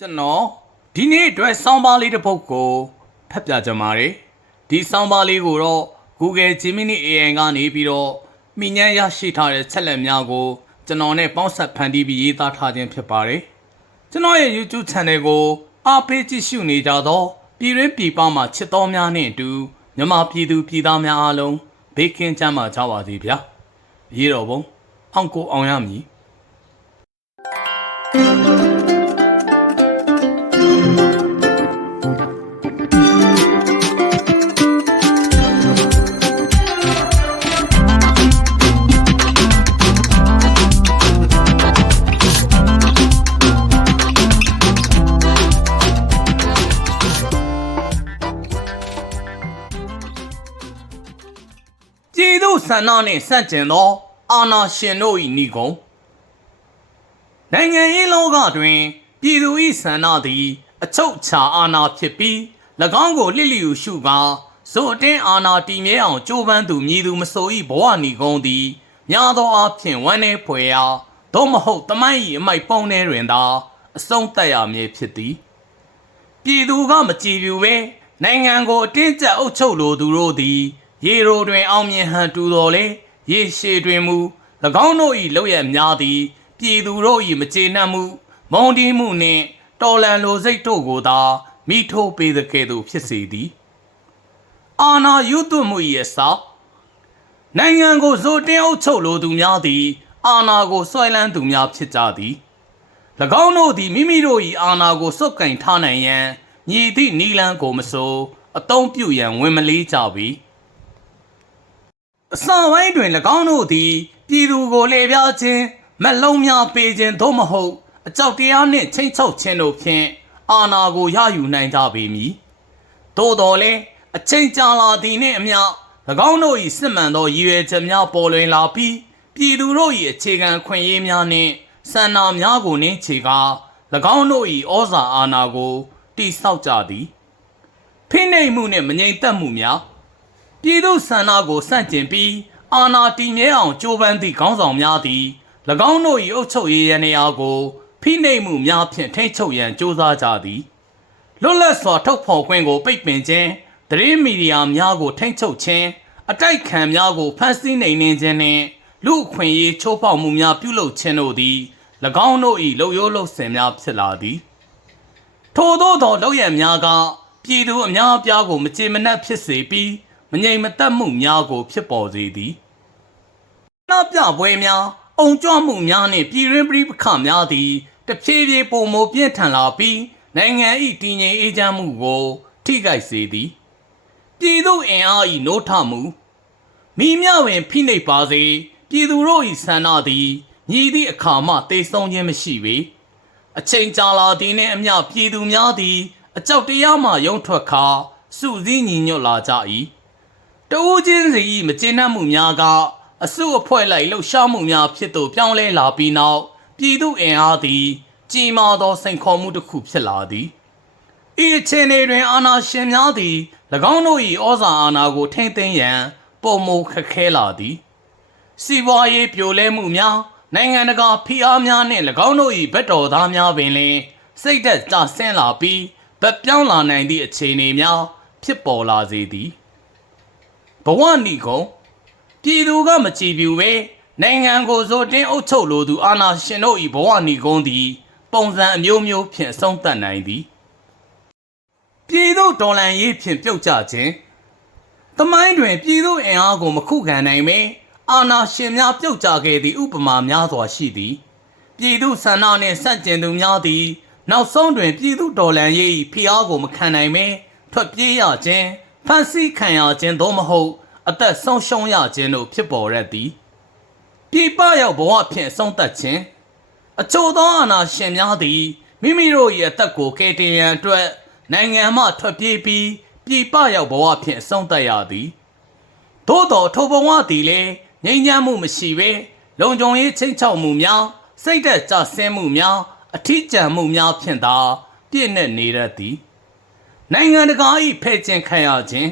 ကျွန်တော်ဒီနေ့အတွက်စောင်းပါးလေးတစ်ပုဒ်ကိုဖတ်ပြကြပါမယ်ဒီစောင်းပါးလေးကိုတော့ Google Gemini AI ကနေပြီးတော့မိညံရရှိထားတဲ့ချက်လက်များကိုကျွန်တော်နဲ့ပေါင်းဆက်ဖန်တီးပြီးရေးသားထားခြင်းဖြစ်ပါတယ်ကျွန်တော်ရဲ့ YouTube Channel ကိုအားပေးကြည့်ရှုနေကြသောပြည်ရင်းပြည်ပမှချစ်တော်များနဲ့အတူမြန်မာပြည်သူပြည်သားများအားလုံးဘေးကင်းကြမှာကြပါစေဗျာရေတော်ဘုံအောင်ကိုအောင်ရမည် န္ဒနှင့်ဆန့်ကျင်သောအာဏာရှင်တို့၏ညီကုံနိုင်ငံရေးလောကတွင်ပြည်သူ၏ဆန္ဒသည် အချုပ်အခြာအာဏာဖြစ်ပြီး၎င်းကိုလစ်လျူရှုကာဇိုအတင်းအာဏာတည်မြဲအောင်ကြိုးပမ်းသူမည်သူမဆို၏ဘဝညီကုံသည်များသောအားဖြင့်ဝမ်းနည်းဖွယ်ရာသို့မဟုတ်တမိုင်း၏အမိုက်ပုံထဲတွင်သာအဆုံးသတ်ရမည်ဖြစ်သည်ပြည်သူကမကြည်ပြူပဲနိုင်ငံကိုအတင်းကျပ်အုပ်ချုပ်လိုသူတို့သည် ရေရိုတွင်အောင်မြင်ဟန်တူတော်လေရေရှည်တွင်မူ၎င်းတို့၏လောက်ရများသည်ပြည်သူတို့၏မကျေနပ်မှု မုံတီးမှုနှင့်တော်လန်လိုစိတ်တို့ကိုသာမိထိုးပေးသကဲ့သို့ဖြစ်စေသည်အာနာယူသွမှု၏အစားနိုင်ငံကိုဇိုတင်းအုပ်ချုပ်လိုသူများသည် အာနာကိုဆွဲလန်းသူများဖြစ်ကြသည်၎င်းတို့သည်မိမိတို့၏အာဏာကိုစုပ်ကင်ထားနိုင်ရန်ညီသည့်နီလန်းကိုမဆိုအတုံးပြုရန်ဝင်မလေးကြပြီ အစပိုင်းတွင်၎င်းတို့သည်ပြည်သူကိုလေပြားခြင်းမလုံးများပေးခြင်းသို့မဟုတ်အကြောက်တရားနှင့်ချိန်ချောက်ခြင်းတို့ဖြင့်အာဏာကိုရယူနိုင်ကြပေမည်သို့တော်လည်းအချိန်ကြာလာသည်နှင့်အမျှ၎င်းတို့၏စစ်မှန်သောရည်ရွယ်ချက်များပေါ်လွင်လာပြီးပြည်သူတို့၏အခြေခံအခွင့်အရေးများနှင့်စံနာများကိုနှင့်ခြေကား၎င်းတို့၏ဩဇာအာဏာကိုတိဆောက်ကြသည်ဖိနှိပ်မှုနှင့်မငြိမ်သက်မှုများ ပြည်သူဆန္ဒကိုစန့်ကျင်ပြီးအာဏာတည်မြဲအောင်ကြိုးပမ်းသည့်ခေါင်းဆောင်များသည်၎င်းတို့၏အုပ်ချုပ်ရေးရန်ရာကိုဖိနှိပ်မှုများဖြင့်ထိန်းချုပ်ရန်ကြိုးစားကြသည်လွတ်လပ်စွာထုတ်ဖော်ခွင့်ကိုပိတ်ပင်ခြင်းသတင်းမီဒီယာများကိုထိန်းချုပ်ခြင်းအတိုက်ခံများကိုဖမ်းဆီးနှိမ်နင်းခြင်းနှင့်လူအခွင့်အရေးချိုးဖောက်မှုများပြုလုပ်ခြင်းတို့သည်၎င်းတို့၏လုံရိုးလုံစင်များဖြစ်လာသည်ထို့သောသောလောက်ရများကပြည်သူအများအပြားကိုမကြေမနက်ဖြစ်စေပြီး မငြိမ်မသက်မှုများကို ဖြစ်ပေါ်စေသည်။နောက်ပြပွဲများအုံကြွမှုများနှင့်ပြည်ရင်းပရိပခများသည်တဖြည်းဖြည်းပုံမပြင်းထန်လာပြီးနိုင်ငံ၏တည်ငြိမ်အေးချမ်းမှုကို ထိခိုက်စေသည်။ပြည်သူအင်အား၏နိုးထမှုမိမြပင်ဖိနှိပ်ပါစေပြည်သူတို့၏ဆန္ဒသည်ညီသည့်အခါမှတေဆုံးခြင်းမရှိပေအချိန်ကြာလာသည်နှင့်အမျှပြည်သူများသည် အကြောက်တရားမှရုံထွက်ခါစုစည်းညီညွတ်လာကြ၏ တဦးချင်းစီ၏မကျေနပ်မှုများကအစုအဖွဲ့လိုက်လှုပ်ရှားမှုများဖြစ်သို့ပြောင်းလဲလာပြီးနောက်ပြည်သူအင်အားသည်ကြီးမားသောစိန်ခေါ်မှုတစ်ခုဖြစ်လာသည်ဤအခြေအနေတွင်အာဏာရှင်များသည်၎င်းတို့၏ဩဇာအာဏာကိုထိမ့်သိမ်းရန်ပုံမခက်ခဲလာသည်စီးပွားရေးပြိုလဲမှုများနိုင်ငံတကာဖိအားများနှင့်၎င်းတို့၏ဗက်တော်သားများပင်လျှင်စိတ်သက်သာဆင်းလာပြီးဗက်ပြောင်းလာနိုင်သည့်အခြေအနေများဖြစ်ပေါ်လာစေသည် ဘဝဏီကုံပြည်သူကမကြည်ပြူပဲနိုင်ငံကိုဇိုတင်းအုပ်ချုပ်လိုသူအာဏာရှင်တို့၏ဘဝဏီကုံသည် ပုံစံအမျိုးမျိုးဖြင့်အဆုံးသတ်နိုင်သည်ပြည်သူတော်လှန်ရေးဖြင့်ပြုတ်ကျခြင်းသမိုင်းတွင်ပြည်သူအင်အားကိုမခုခံနိုင်ပေအာဏာရှင်များပြုတ်ကျခဲ့သည့်ဥပမာများစွာရှိသည်ပြည်သူဆန္ဒနှင့်ဆန့်ကျင်သူများသည် နောက်ဆုံးတွင်ပြည်သူတော်လှန်ရေး၏ဖိအားကိုမခံနိုင်ပေထွက်ပြေးရခြင်း ဖမ်းဆီးခံရခြင်းသို့မဟုတ်အသက်ဆုံးရှုံးရခြင်းတို့ဖြစ်ပေါ်ရသည်ပြည်ပရောက်ဘဝဖြင့်ဆုံးသက်ခြင်းအချို့သောအာဏာရှင်များသည်မိမိတို့၏အသက်ကိုကယ်တင်ရန်အတွက်နိုင်ငံမှထွက်ပြေးပြီးပြည်ပရောက်ဘဝဖြင့်အဆုံးသတ်ရသည်သို့တော်ထိုဘဝသည်လည်းငြိမ်းချမ်းမှုမရှိဘဲလုံခြုံရေးချိတ်ချောက်မှုများစိတ်သက်ကြဆင်းမှုများအထီးကျန်မှုများဖြင့်သာပြည့်နှက်နေရသည် နိုင်ငံတကာ၏ဖဲ့ကျင်ခံရခြင်း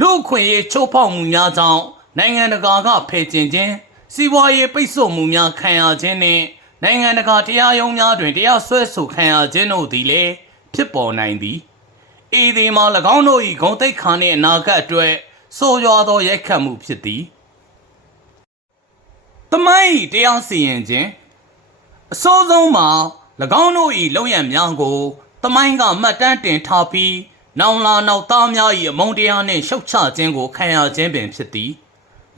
လူ့အခွင့်အရေးချိုးဖောက်မှုများကြောင့်နိုင်ငံတကာကဖယ်ကျင်ခြင်းစီးပွားရေးပိတ်ဆို့မှုများခံရခြင်းနှင့်နိုင်ငံတကာတရားရုံးများတွင်တရားစွဲဆိုခံရခြင်းတို့သည်လည်းဖြစ်ပေါ်နိုင်သည်ဤသည်မှာ၎င်းတို့၏ဂုံတိတ်ခါနှင့်အနာဂတ်အတွက်ဆိုးရွားသောရိုက်ခတ်မှုဖြစ်သည်တမိုင်း၏တရားစီရင်ခြင်းအစိုးဆုံးမှာ၎င်းတို့၏လုံရများကို တမိုင်းကမှတ်တမ်းတင်ထားပြီးနောင်လာနောက်သားများ၏အမုန်းတရားနှင့်ရှုတ်ချခြင်းကိုခံရခြင်းပင်ဖြစ်သည်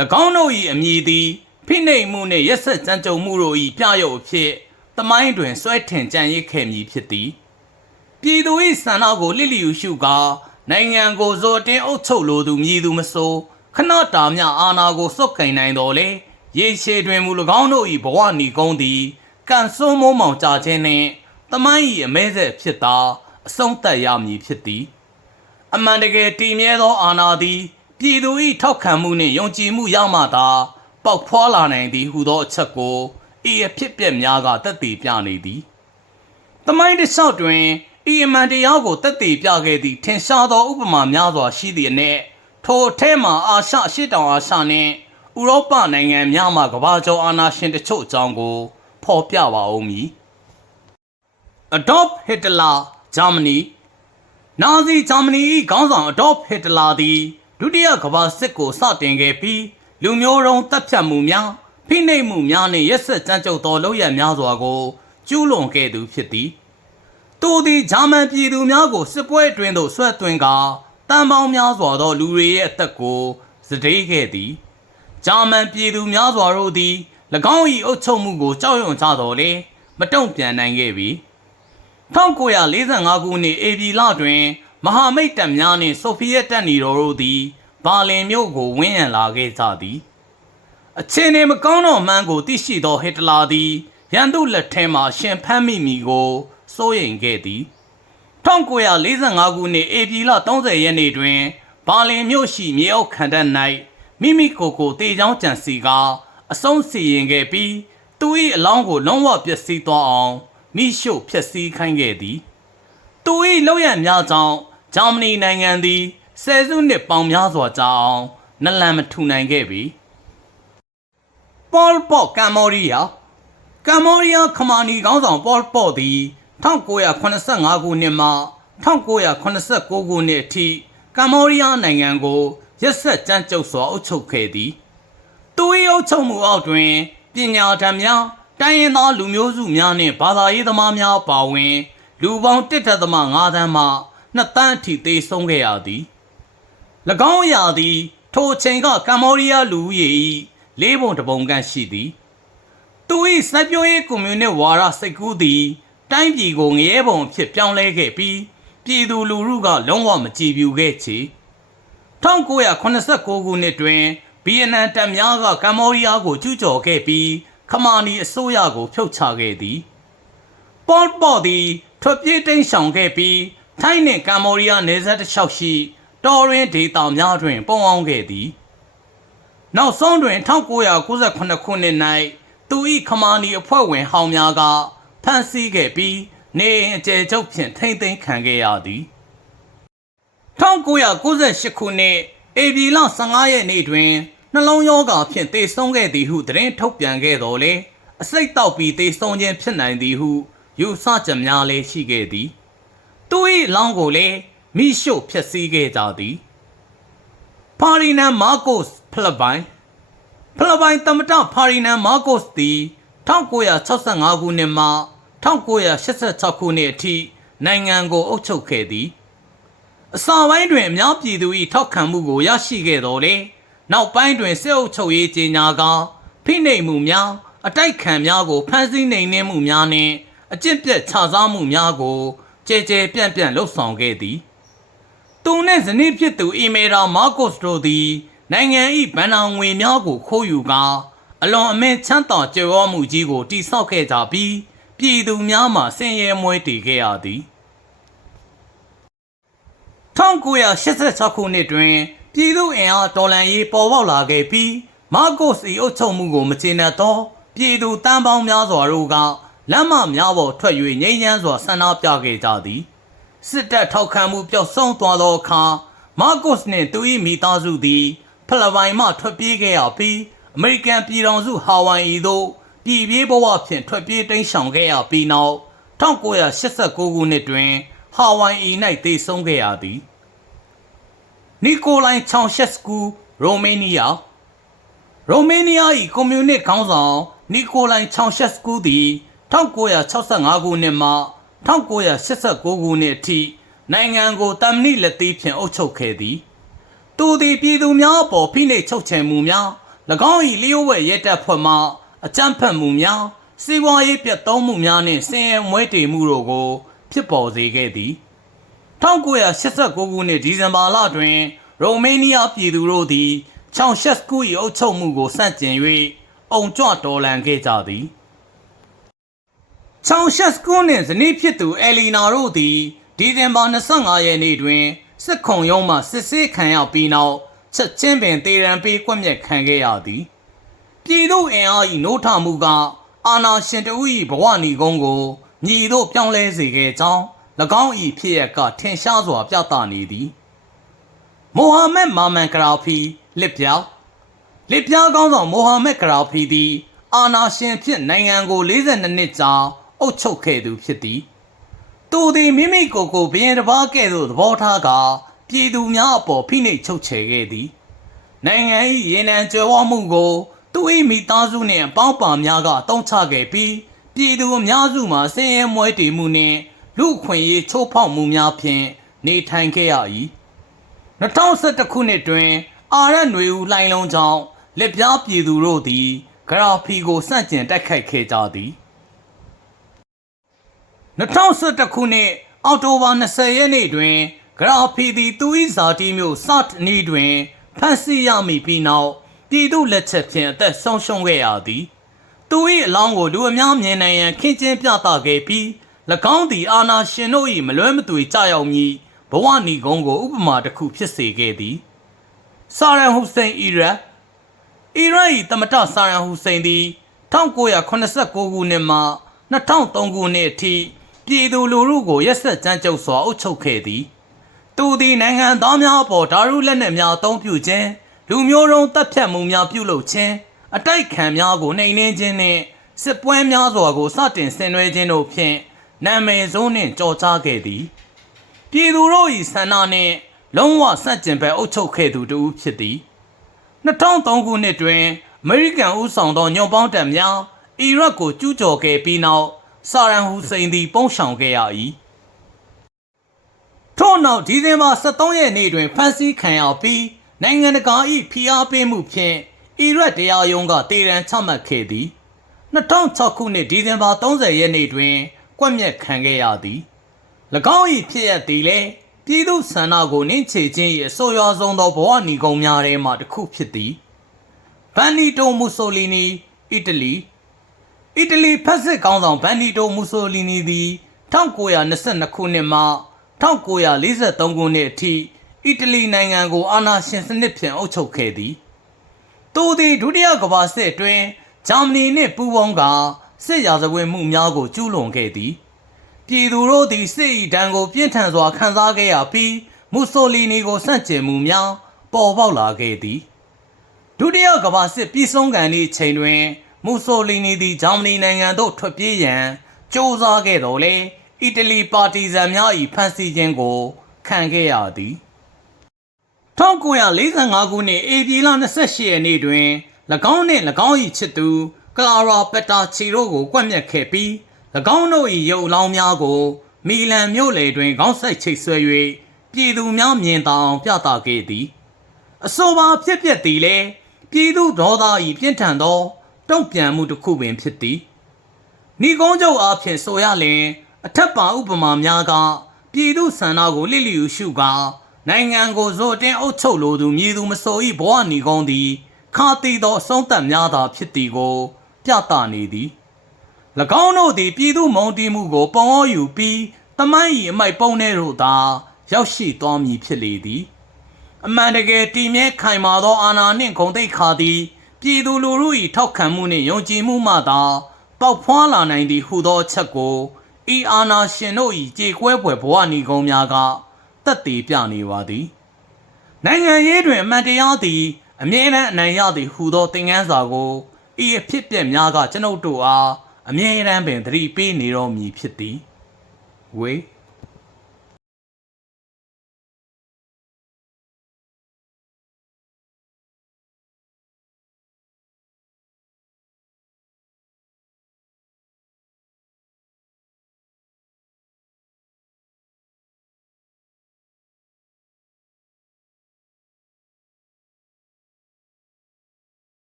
၎င်းတို့၏အမည်သည်ဖိနှိပ်မှုနှင့်ရက်ဆက်ကြမ်းကြုတ်မှုတို့၏ပြရုပ်အဖြစ်တမိုင်းတွင်ဆွဲထင်ကြံရစ်ခဲ့မည်ဖြစ်သည်ပြည်သူ၏ဆန္ဒကိုလစ်လျူရှုကာနိုင်ငံကိုဇော်တင်းအုပ်ချုပ်လိုသူမည်သူမဆိုခဏတာမြအာဏာကိုစုပ်ကင်နိုင်တော်လေရေရှည်တွင်မူ၎င်းတို့၏ဘဝနီကုန်းသည်ကန်ဆိုးမိုးမောင်ကြခြင်းနှင့် တမိုင်း၏အမဲဆက်ဖြစ်သာအဆုံးသတ်ရမည်ဖြစ်သည်အမှန်တကယ်တည်မြဲသောအာဏာသည်ပြည်သူ၏ထောက်ခံမှုနှင့်ယုံကြည်မှုရမှသာပေါက်ဖွာလာနိုင်သည်ဟုသောအချက်ကိုဤအဖြစ်ပြက်များကသက်သေပြနေသည်။တမိုင်းတစ်လျှောက်တွင်ဤအမှန်တရားကိုတက်တည်ပြခဲ့သည့်ထင်ရှားသောဥပမာများစွာရှိသည့်အနက်ထိုအထဲမှအာရှအရှေ့တောင်အာရှနှင့်ဥရောပနိုင်ငံများမှကမ္ဘာကျော်အာဏာရှင်တချို့အကြောင်းကိုဖော်ပြပါဦးမည်။ Adolf Hitler Germany နာဇီဂျာမနီ၏ခေါင်းဆောင် Adolf Hitler သည်ဒုတိယကမ္ဘာစစ်ကိုစတင်ခဲ့ပြီးလူမျိုးတုံးတပ်ဖြတ်မှုများဖိနှိပ်မှုများနှင့်ရက်စက်ကြမ်းကြုတ်သောလုပ်ရများစွာကိုကျူးလွန်ခဲ့သူဖြစ်သည်သူသည်ဂျာမန်ပြည်သူများကိုစစ်ပွဲအတွင်းသို့ဆွဲသွင်းကာတန်ပေါင်းများစွာသောလူတွေရဲ့အသက်ကိုစတေးခဲ့သည်ဂျာမန်ပြည်သူများစွာတို့သည်၎င်း၏အုပ်ချုပ်မှုကိုကြောက်ရွံ့ကြတော်လေမတုံ့ပြန်နိုင်ခဲ့ပြီ 1945ခုနှစ်ဧပြီလတွင် မဟာမိတ်တပ်များနှင့်ဆိုဗီယက်တပ်ညီတော်တို့သည်ဘာလင်မြို့ကိုဝန်းရံလာခဲ့ကြသည်အခြေအနေမကောင်းတော့မှန်းကိုသိရှိသောဟစ်တလာသည်ရန်သူလက်ထဲမှရှင်ဖမ်းမိမိကိုစိုးရိမ်ခဲ့သည်1945ခုနှစ်ဧပြီလ30ရက်နေ့တွင်ဘာလင်မြို့ရှိမြေအောက်ခံတပ်၌မိမိကိုယ်ကိုတေချောင်းကြံစီကာအဆုံးစီရင်ခဲ့ပြီးသူ၏အလောင်းကိုလုံးဝပျက်စီးသွားအောင် မိရှုဖျက်ဆီးခိုင်းခဲ့သည်သူ၏လောက်ရများကြောင့်ဂျာမနီနိုင်ငံသည်ဆယ်စုနှစ်ပေါင်းများစွာကြာအောင်နလန်မထူနိုင်ခဲ့ပြီပေါလ်ပေါ့ကမ်မောရီးယားကမ်မောရီးယားခမာနီခေါင်းဆောင်ပေါလ်ပေါ့သည်1985ခုနှစ်မှ1989ခုနှစ်အထိကမ်မောရီးယားနိုင်ငံကိုရက်ဆက်ကြမ်းကြုတ်စွာအုပ်ချုပ်ခဲ့သည်သူ၏အုပ်ချုပ်မှုအောက်တွင်ပညာတတ်များ တိုင်းရင်းသားလူမျိုးစုများနှင့်ဘာသာရေးသမားများပါဝင် လူပေါင်း1.5သန်းမှ2တန်းအထိသေဆုံးခဲ့ရသည်၎င်းအရာသည် ထိုအချိန်ကကမ္ဘောဒီးယားလူဦးရေ၏လေးပုံတစ်ပုံခန့်ရှိသည်သူ၏စိုက်ပျိုးရေးကွန်မြူနစ်ဝါဒစိတ်ကူးသည် တိုင်းပြည်ကိုငရဲပုံအဖြစ်ပြောင်းလဲခဲ့ပြီးပြည်သူလူထုကလုံးဝမကြည်ပြူခဲ့ချေ1989ခုနှစ်တွင်ဗီယက်နမ်တပ်များကကမ္ဘောဒီးယားကိုကျူးကျော်ခဲ့ပြီး ခမာနီအစိုးရကိုဖျောက်ချခဲ့သည်ပေါပေါ့သည်ထွက်ပြေးတိမ်းရှောင်ခဲ့ပြီးထိုင်းနှင့်ကမ္ဘောဒီးယားနယ်စပ်တစ်လျှောက်ရှိတော်ရင်းဒေသများတွင် ပုံအောင်ခဲ့သည် နောက်ဆုံးတွင်1998ခုနှစ်၌သူ၏ခမာနီအဖွဲ့ဝင်ဟောင်းများကဖမ်းဆီးခဲ့ပြီးနေအိမ်အကျယ်ချုပ်ဖြင့်ထိမ့်သိမ်းခံခဲ့ရသည်1998ခုနှစ်ဧပြီလ15ရက်နေ့တွင် နှလုံးရောဂါဖြင့်သေဆုံးခဲ့သည်ဟုသတင်းထုတ်ပြန်ခဲ့တော်လဲအစိတ်တောက်ပြီးသေဆုံးခြင်းဖြစ်နိုင်သည်ဟုယူဆချက်များလည်းရှိခဲ့သည်သူ၏လောင်းကိုလည်းမိရှုဖျက်ဆီးခဲ့ကြသည်ဖာရီနန်မာကိုစ်ဖလပိုင်ဖလပိုင်တမတဖာရီနန်မာကိုစ်သည်1965ခုနှစ်မှ1986ခုနှစ်အထိနိုင်ငံကိုအုပ်ချုပ်ခဲ့သည်အစာပိုင်းတွင်အများပြည်သူ၏ထောက်ခံမှုကိုရရှိခဲ့တော်လေ နောက်ပိုင်းတွင်စစ်အုပ်ချုပ်ရေးကြေညာကဖိနှိပ်မှုများအတိုက်ခံများကိုဖမ်းဆီးနှိမ်နင်းမှုများနှင့်အကျင့်ပြတ်ခြစားမှုများကိုကြဲကြဲပြန့်ပြန့်လှုပ်ဆောင်ခဲ့သည်သူနှင့်ဇနီးဖြစ်သူအီမေရာမာကိုစ်တို့သည်နိုင်ငံ၏ဗန်နာငွေများကိုခိုးယူကာအလွန်အမင်းချမ်းသာကြွယ်ဝမှုကြီးကိုတိဆောက်ခဲ့ကြပြီးပြည်သူများမှဆင်းရဲမွဲတေခဲ့ရသည်1986ခုနှစ်တွင် ပြည်သူ့အင်အားတော်လှန်ရေးပေါ်ပေါက်လာခဲ့ပြီးမာကိုစ်၏အုပ်ချုပ်မှုကိုမကျေနပ်သောပြည်သူတန်းပေါင်းများစွာတို့ကလမ်းမများပေါ်ထွက်၍ငြိမ်းချမ်းစွာဆန္ဒပြခဲ့ကြသည်စစ်တပ်ထောက်ခံမှုပျောက်ဆုံးသွားသောအခါမာကိုစ်နှင့်သူ၏မိသားစုသည်ဖလပိုင်မှထွက်ပြေးခဲ့ရပြီးအမေရိကန်ပြည်ထောင်စုဟာဝိုင်အီသို့ပြည်ပြေးဘဝဖြင့်ထွက်ပြေးတိမ်းရှောင်ခဲ့ရပြီးနောက်1989ခုနှစ်တွင်ဟာဝိုင်အီ၌တည်ဆုံခဲ့ရသည် နီကိုလိုင်ချောင်ရှက်စကူရိုမေးနီးယားရိုမေးနီးယား၏ကွန်မြူနစ်ခေါင်းဆောင်နီကိုလိုင်ချောင်ရှက်စကူသည်1965ခုနှစ်မှ1989ခုနှစ်အထိနိုင်ငံကိုတမ္မနိလက်သေးဖြင့်အုပ်ချုပ်ခဲ့သည်သူသည်ပြည်သူများအပေါ်ဖိနှိပ်ချုပ်ချယ်မှုများ၎င်း၏လျှို့ဝှက်ရဲတပ်ဖွဲ့မှအကြမ်းဖက်မှုများစီးပွားရေးပြတ်သုံးမှုများနှင့်ဆင်းရဲမွဲတေမှုတို့ကို ဖြစ်ပေါ်စေခဲ့သည် 1989ခုနှစ်ဒီဇင်ဘာလတွင် ရိုမေးနီးယားပြည်သူတို့သည်ချောင်ရှက်စကူ၏အုပ်ချုပ်မှုကိုစန့်ကျင်၍အုံကြွတော်လှန်ခဲ့ကြသည်ချောင်ရှက်စကူနှင့်ဇနီးဖြစ်သူအယ်လီနာတို့သည်ဒီဇင်ဘာ25ရက်နေ့တွင်စစ်ခုံရုံးမှစစ်ဆေးခံရပြီးနောက်ချက်ချင်းပင်တေရန်ပေးကွက်မြက်ခံခဲ့ရသည်ပြည်သူအင်အား၏နိုးထမှုက အာနာရှင်တဦး၏ဘဝနီကုန်းကိုညီတို့ပြောင်းလဲစေခဲ့ကြောင်း၎ င်း၏ဖြစ်ရကထင်ရှားစွာပြသနေသည်မိုဟာမက်မာမန်ကရာဖီလစ်ပြောင်းလစ်ပြားကောင်းဆောင်မိုဟာမက်ကရာဖီသည် အာနာရှင်ဖြစ်နိုင်ငံကို42နှစ်ကြာအုပ်ချုပ်ခဲ့သူဖြစ်သည်သူသည်မိမိကိုယ်ကိုဘရင်တစ်ပါးကဲ့သို့သဘောထားကာပြည်သူများအပေါ်ဖိနှိပ်ချုပ်ချယ်ခဲ့သည် နိုင်ငံ၏ရေနံကြွယ်ဝမှုကိုသူ၏မိသားစုနှင့်အပေါင်းပါများကတုံးချခဲ့ပြီးပြည်သူအများစုမှာဆင်းရဲမွဲတေမှုနှင့် လူအခွင့်အရေးချိုးဖောက်မှုများဖြင့်နေထိုင်ခဲ့ရ၏2011ခုနှစ်တွင် အာရနွေဦးလှိုင်းလုံးကြောင့်လက်ပြားပြည်သူတို့သည်ဂရာဖီကိုစန့်ကျင်တိုက်ခိုက်ခဲ့ကြသည်2011ခုနှစ်အောက်တိုဘာ20ရက်နေ့တွင်ဂရာဖီသည်သူ၏ဇာတိမြို့စတ်နီတွင်ဖမ်းဆီးရမိပြီးနောက်ပြည်သူလက်ချက်ဖြင့်အသက်ဆုံးရှုံးခဲ့ရသည် သူ၏အလောင်းကိုလူအများမြင်နိုင်ရန်ခင်းကျင်းပြသခဲ့ပြီး၎ င်းသည်အာနာရှင်တို့၏မလွဲမသွေကြောက်ရောက်မည်ဘဝနီကုန်းကိုဥပမာတစ်ခုဖြစ်စေခဲ့သည်ဆာရန်ဟူစိန်အီရတ်အီရတ်၏တမတဆာရန်ဟူစိန်သည်1989ခုနှစ်မှ2003ခုနှစ်အထိပြည်သူလူထုကိုရက်စက်ကြမ်းကြုတ်စွာအုပ်ချုပ်ခဲ့သည်သူသည်နိုင်ငံသားများအပေါ်ဓာရုလက်နက်များအသုံးပြုခြင်းလူမျိုးတုံးတပ်ဖြတ်မှုများပြုလုပ်ခြင်းအတိုက်ခံများကိုနှိမ်နင်းခြင်းနှင့်စစ်ပွဲများစွာကိုစတင်ဆင်နွှဲခြင်းတို့ဖြင့် နာမည်ဆိုးနှင့်ကြော်ကြားခဲ့သည်ပြည်သူတို့၏ဆန္ဒနှင့်လုံးဝဆန့်ကျင်ဘက်အုပ်ချုပ်ခဲ့သူတဦးဖြစ်သည်2003ခုနှစ်တွင်အမေရိကန်ဦးဆောင်သောညွန့်ပေါင်းတပ်များအီရတ်ကိုကျူးကျော်ခဲ့ပြီးနောက်ဆာရန်ဟူစိန်သည်ပုန်းရှောင်ခဲ့ရ၏ထို့နောက်ဒီဇင်ဘာ23ရက်နေ့တွင်ဖမ်းဆီးခံရပြီးနိုင်ငံတကာ၏ဖိအားပေးမှုဖြင့်အီရတ်တရားရုံးကတေရန်ချမှတ်ခဲ့သည်2006ခုနှစ်ဒီဇင်ဘာ30ရက်နေ့တွင် ကွက်မြက်ခံခဲ့ရသည်၎င်း၏ဖြစ်ရသည်လည်းပြည်သူဆန္ဒကိုနင်းချေခြင်း၏အဆိုးရွားဆုံးသောဘဝနီကုံများထဲမှတစ်ခုဖြစ်သည်ဘန်နီတိုမူဆိုလီနီအီတလီအီတလီဖက်စစ်ကောင်းဆောင်ဘန်နီတိုမူဆိုလီနီသည်1922ခုနှစ်မှ1943ခုနှစ်အထိအီတလီနိုင်ငံကိုအာဏာရှင်စနစ်ဖြင့်အုပ်ချုပ်ခဲ့သည်သူသည်ဒုတိယကမ္ဘာစစ်အတွင်းဂျာမနီနှင့်ပူးပေါင်းကာ စစ်ရာဇဝတ်မှုများကိုကျူးလွန်ခဲ့သည်ပြည်သူတို့သည်စစ်၏ဒဏ်ကိုပြင်းထန်စွာခံစားခဲ့ရပြီးမူဆိုလီနီကိုဆန့်ကျင်မှုများပေါ်ပေါက်လာခဲ့သည်ဒုတိယကမ္ဘာစစ်ပြီးဆုံးကန်သည့်အချိန်တွင်မူဆိုလီနီသည်ဂျာမနီနိုင်ငံသို့ထွက်ပြေးရန်ကြိုးစားခဲ့တော်လဲအီတလီပါတီဇန်များ၏ဖမ်းဆီးခြင်းကိုခံခဲ့ရသည်1945ခုနှစ်ဧပြီလ28ရက်နေ့တွင်၎င်းနှင့်၎င်း၏ချစ်သူ ကလာရာပက်တာချီတို့ကိုကွပ်မျက်ခဲ့ပြီး၎င်းတို့၏ရုပ်အလောင်းများကိုမီလန်မြို့လေတွင်ခေါင်းဆိုင်ချိတ်ဆွဲ၍ပြည်သူများမြင်သာအောင်ပြသခဲ့သည်အဆိုပါဖြစ်ပျက်သည်လည်းပြည်သူဒေါသ၏ပြင်းထန်သောတုံ့ပြန်မှုတစ်ခုပင်ဖြစ်သည်ဏီကုန်းချုပ်အားဖြင့်ဆိုရလျင် အထက်ပါဥပမာများကပြည်သူဆန္ဒကိုလိလျူရှုကာနိုင်ငံကိုဇိုတင်အုပ်ချုပ်လိုသူမည်သူမဆို၏ဘဝဏီကုန်းသည်ခါတီသောအဆုံးသက်များသာဖြစ်သည်ကို ပြသနေသည်၎င်းတို့သည်ပြည်သူမုံတီးမှုကိုပုံအောယူပြီးတမိုင်း၏အမိုက်ပုံးထဲသို့သာရောက်ရှိသွားမည်ဖြစ်လေသည်အမှန်တကယ်တည်မြဲခိုင်မာသောအာဏာနှင့်ဂုဏ်သိက္ခာသည်ပြည်သူလူထု၏ထောက်ခံမှုနှင့်ယုံကြည်မှုမှသာပေါက်ဖွားလာနိုင်သည်ဟုသောအချက်ကိုဤအာဏာရှင်တို့၏ကြေကွဲဖွယ်ဘဝနီကုန်းများကတက်တည်ပြနေပါသည်နိုင်ငံရေးတွင်အမှန်တရားသည်အမြဲတမ်းအနိုင်ရသည်ဟူသောသင်ခန်းစာကို ဤအဖြစ်ပြက်များကကျွန်ုပ်တို့အားအမြဲတမ်းပင်သတိပေးနေတော်မူဖြစ်သည်ဝေ